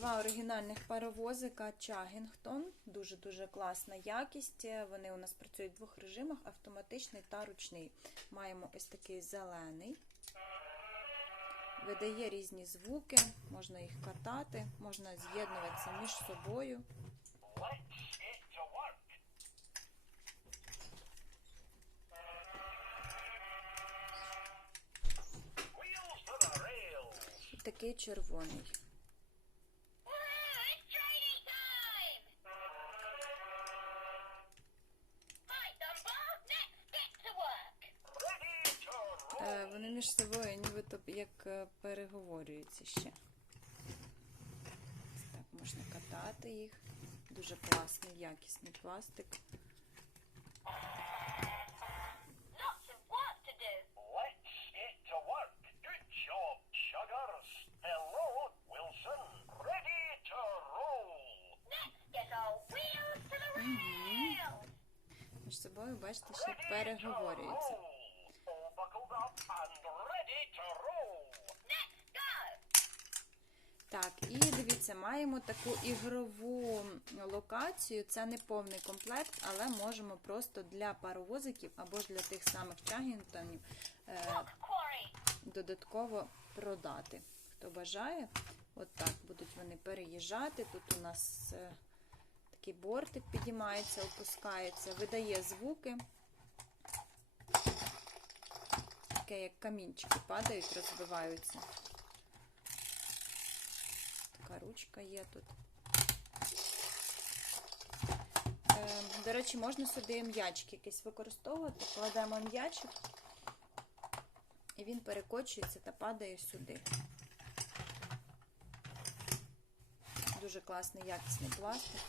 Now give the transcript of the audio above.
два оригінальних паровозика Чагінгтон. Дуже-дуже класна якість. Вони у нас працюють в двох режимах: автоматичний та ручний. Маємо ось такий зелений. Видає різні звуки, можна їх катати, можна з'єднуватися між собою. І такий червоний. Вони між собою нібито як е, переговорюються ще. Ось Так, можна катати їх. Дуже класний, якісний пластик. Між собою, бачите, ще Ready переговорюються. Так, і дивіться, маємо таку ігрову локацію. Це не повний комплект, але можемо просто для паровозиків або ж для тих самих Чагінтонів е, додатково продати. Хто бажає, от так будуть вони переїжджати. Тут у нас е, такий бортик підіймається, опускається, видає звуки. Таке, як камінчики падають, розбиваються. Така ручка є тут. Е, До речі, можна сюди м'ячик якийсь використовувати. Кладемо м'ячик, і він перекочується та падає сюди. Дуже класний, якісний пластик.